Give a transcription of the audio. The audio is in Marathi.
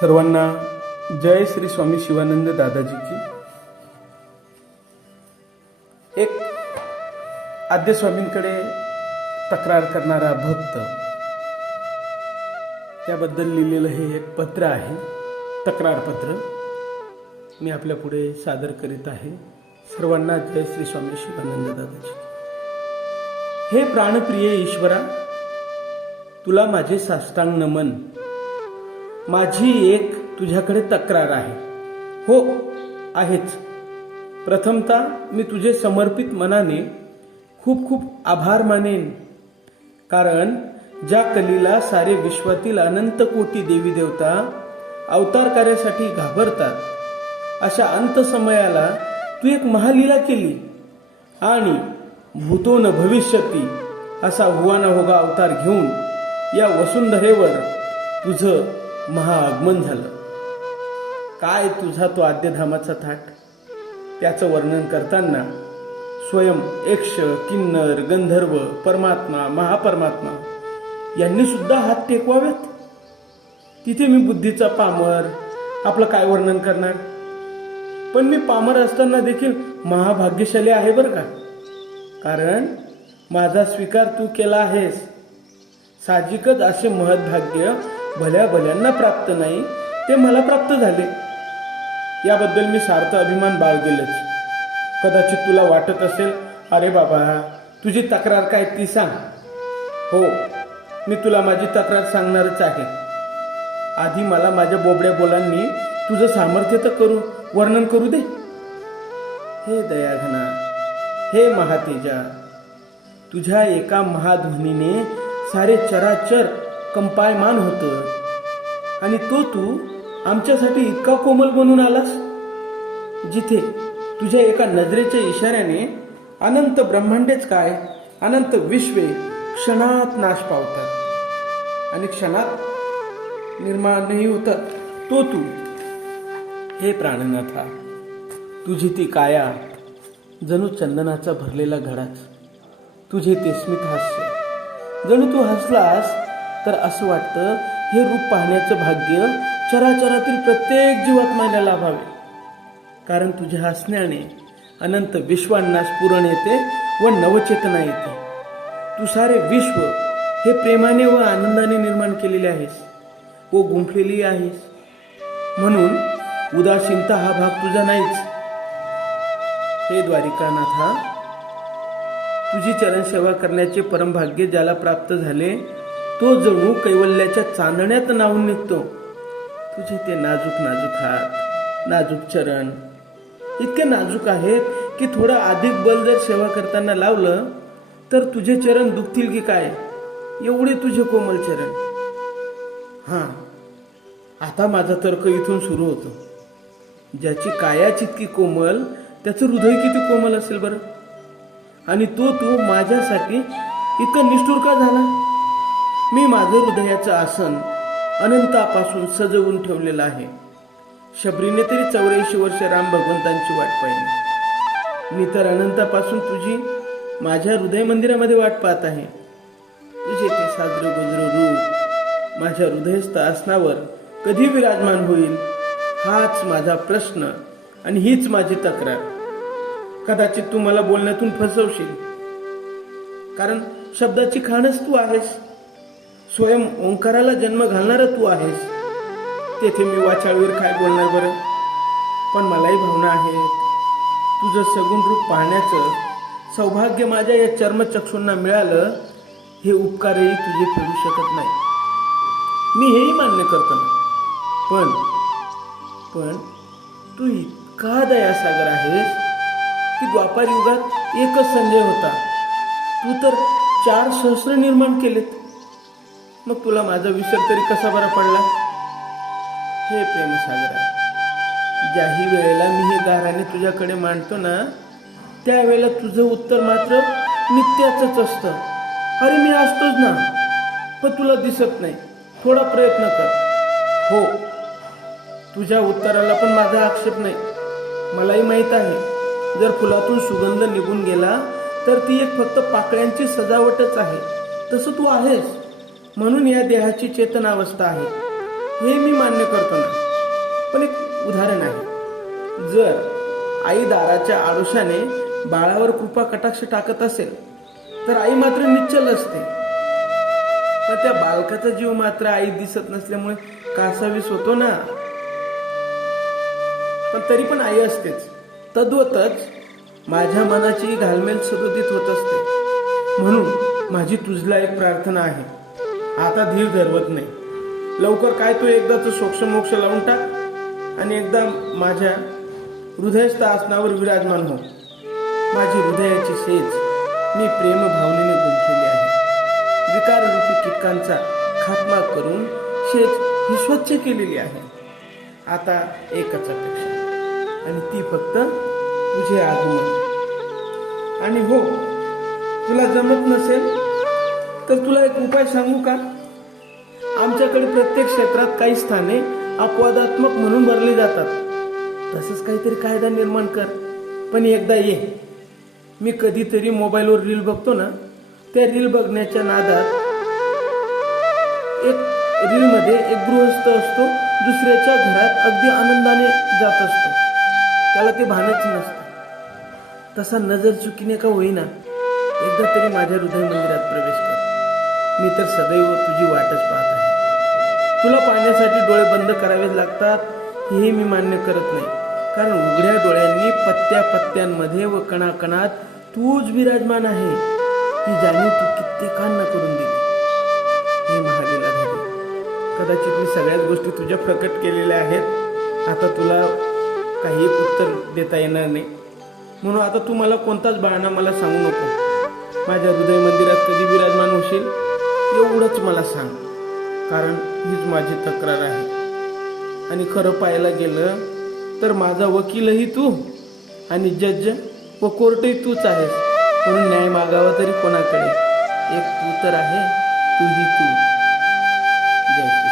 सर्वांना जय श्री स्वामी शिवानंद दादाजी की। एक आद्य स्वामींकडे तक्रार करणारा भक्त, त्याबद्दल लिहिलेलं हे एक पत्र आहे, तक्रार पत्र मी आपल्या पुढे सादर करीत आहे। सर्वांना जय श्री स्वामी शिवानंद दादाजी। हे प्राणप्रिय ईश्वरा, तुला माझे साष्टांग नमन। माझी एक तुझ्याकडे तक्रार आहे। हो, आहेच। प्रथमतः मी तुझे समर्पित मनाने खूप खूप आभार मानेन, कारण ज्या कलीला सारे विश्वातील अनंत कोटी देवी देवता अवतार कार्यासाठी घाबरतात, अशा अंत समयाला तू एक महालीला केली आणि भूतो न भविष्यती असा हुआ न होगा अवतार घेऊन या वसुंधरेवर तुझं महाआगमन झालं। काय तुझा तो आद्यधामाचा थाट! त्याचं वर्णन करताना स्वयं यक्ष, किन्नर, गंधर्व, परमात्मा, महापरमात्मा यांनी सुद्धा हात टेकवावेत। तिथे मी बुद्धीचा पामर आपलं काय वर्णन करणार? पण मी पामर असताना देखील महाभाग्यशाली आहे बरं का, कारण माझा स्वीकार तू केला आहेस। साहजिकच असे महद्भाग्य भल्या भल्यांना प्राप्त नाही, ते मला प्राप्त झाले। याबद्दल मी सार्थ अभिमान बाळगेलच। कदाचित तुला वाटत असेल, अरे बाबा, तुझी तक्रार काय ती सांग। हो, मी तुला माझी तक्रार सांगणारच आहे। आधी मला माझ्या बोबड्या बोलांनी तुझं सामर्थ्य तर वर्णन करू दे। हे दयाघना, हे महातेजा, तुझ्या एका महाध्वनीने सारे चराचर कंपायमान होतं आणि तो तू आमच्यासाठी इतका कोमल बनून आलास, जिथे तुझ्या एका नजरेच्या इशाऱ्याने अनंत ब्रह्मांडेच काय, अनंत विश्वे क्षणात नाश पावतात आणि क्षणात निर्माणही होतात। तो तू, हे प्राणनाथा, तुझी ती काया जणू चंदनाचा भरलेला घडाच, तुझे ते स्मित हास्य, जणू तू हसलास तर असं वाटतं हे रूप पाहण्याचं भाग्य चराचरातील प्रत्येक जीवात्म्याला लाभावे, कारण तुझ्या हसण्याने अनंत विश्वांना स्फुरण येते व नवचेतना येते। तू सारे विश्व हे प्रेमाने व आनंदाने निर्माण केलेले आहेस व गुंफलेली आहेस, म्हणून उदासीनता हा भाग तुझा नाहीच। हे द्वारिकानाथा, तुझी चरण सेवा करण्याचे परमभाग्य ज्याला प्राप्त झाले, तो जणू कैवल्याच्या चांदण्यात नाहून निघतो। तुझे ते नाजूक नाजूक हात, नाजूक चरण इतके नाजूक आहेत की थोडं अधिक बल जर सेवा करताना लावलं तर तुझे चरण दुखतील की काय, एवढे तुझे कोमल चरण। हां, आता माझा तर्क इथून सुरू होतो। ज्याची कायाच इतकी कोमल, त्याचं हृदय किती कोमल असेल बरं? आणि तो तू माझ्यासाठी इतका निष्ठुर का झाला? मी माझं हृदयाचं आसन अनंतापासून सजवून ठेवलेलं आहे। शबरीने तरी 84 वर्ष राम भगवंतांची वाट पाहिली, मी तर अनंतापासून तुझी माझ्या हृदय मंदिरामध्ये वाट पाहत आहे। तुझे ते साजरं गोजरं रूप माझ्या हृदयस्थ आसनावर कधी विराजमान होईल, हाच माझा प्रश्न आणि हीच माझी तक्रार। कदाचित तू मला बोलण्यातून फसवशील, कारण शब्दाची खाणच तू आहेस, स्वयं ओंकाराला जन्म घालणारा तू आहेस। तेथे मी वाचाळवीर काय बोलणार बरं? पण मलाही भावना आहेत। तुझं सगुण रूप पाहण्याचं सौभाग्य माझ्या या चर्मचक्षूंना मिळालं, हे उपकारही तुझे फेडू शकत नाही, मी हेही मान्य करतो ना। पण तू इतका दयासागर आहेस की द्वापार युगात एकच संजय होता, तू तर 4 सहस्र निर्माण केलेत। मग तुला माझा विसर तरी कसा बरा पडला? हे प्रेमसागरा, ज्याही वेळेला मी हे गाराने तुझ्याकडे मांडतो ना, त्यावेळेला तुझं उत्तर मात्र नित्याचंच असतं। अरे मी असतोच ना, पण तुला दिसत नाही, थोडा प्रयत्न कर। हो, तुझ्या उत्तराला पण माझा आक्षेप नाही। मलाही माहित आहे, जर फुलातून सुगंध निघून गेला तर ती एक फक्त पाकळ्यांची सजावटच आहे। तसं तू आहेस, म्हणून या देहाची चेतनावस्था आहे। हे मी मान्य करतो ना, पण एक उदाहरण आहे. जर आई दाराच्या आडोशाने बाळावर कृपा कटाक्ष टाकत असेल तर आई मात्र निश्चल असते. पण त्या बालकाचा जीव मात्र आई दिसत नसल्यामुळे कासावीस होतो ना. पण तरी पण आई असतेच. तद्वतच माझ्या मनाची घालमेल सदोदित होत असते. म्हणून माझी तुझला एक प्रार्थना आहे. आता धीर धरवत नाही. लवकर काय तू एकदाच सोक्ष मोक्ष लावून टाक आणि एकदा माझ्या हृदयस्थ आसनावर विराजमान हो. माझी हृदयाची सेज मी प्रेम भावनेने गुंफलेली आहे. विकार रूपी कीटकांचा खात्मा करून शेज ही स्वच्छ केलेली आहे. आता एकच अपेक्षा आणि ती फक्त तुझे आगमन. आणि हो, तुला जमत नसेल तर तुला एक उपाय सांगू का? आमच्याकडे प्रत्येक क्षेत्रात काही स्थाने अपवादात्मक म्हणून भरली जातात. तसंच काहीतरी कायदा निर्माण कर. पण एकदा ये. मी कधीतरी मोबाईलवर रील बघतो ना, त्या रील बघण्याच्या नादात एक रीलमध्ये एक गृहस्थ असतो, दुसऱ्याच्या घरात अगदी आनंदाने जात असतो. त्याला ते भानच नसतं. तसा नजर चुकीने का होईना एकदा तरी माझ्या हृदय मंदिरात प्रवेश कर. मी तर सदैव तुझी वाटच पाहत आहे. तुला पाहण्यासाठी डोळे बंद करावे लागतात हे मी मान्य करत नाही. कारण उघड्या डोळ्यांनी पत्त्या पत्त्यांमध्ये व कणाकणात तूच विराजमान आहे ही जाणीव तू कित्येकांना करून दिली. हे महालीलाधारी, कदाचित मी सगळ्याच गोष्टी तुझ्या प्रकट केलेल्या आहेत. आता तुला काही एक उत्तर देता येणार नाही. म्हणून आता तू मला कोणताच बहाणा मला सांगू नको. माझ्या हृदय मंदिरात कधी विराजमान होशील एवढंच मला सांग. कारण हीच माझी तक्रार आहे. आणि खरं पाहायला गेलं तर माझा वकीलही तू आणि जज व कोर्टही तूच आहेस. म्हणून न्याय मागावा तरी कोणाकडे? एक तू तर आहे, तूही तू. जय श्री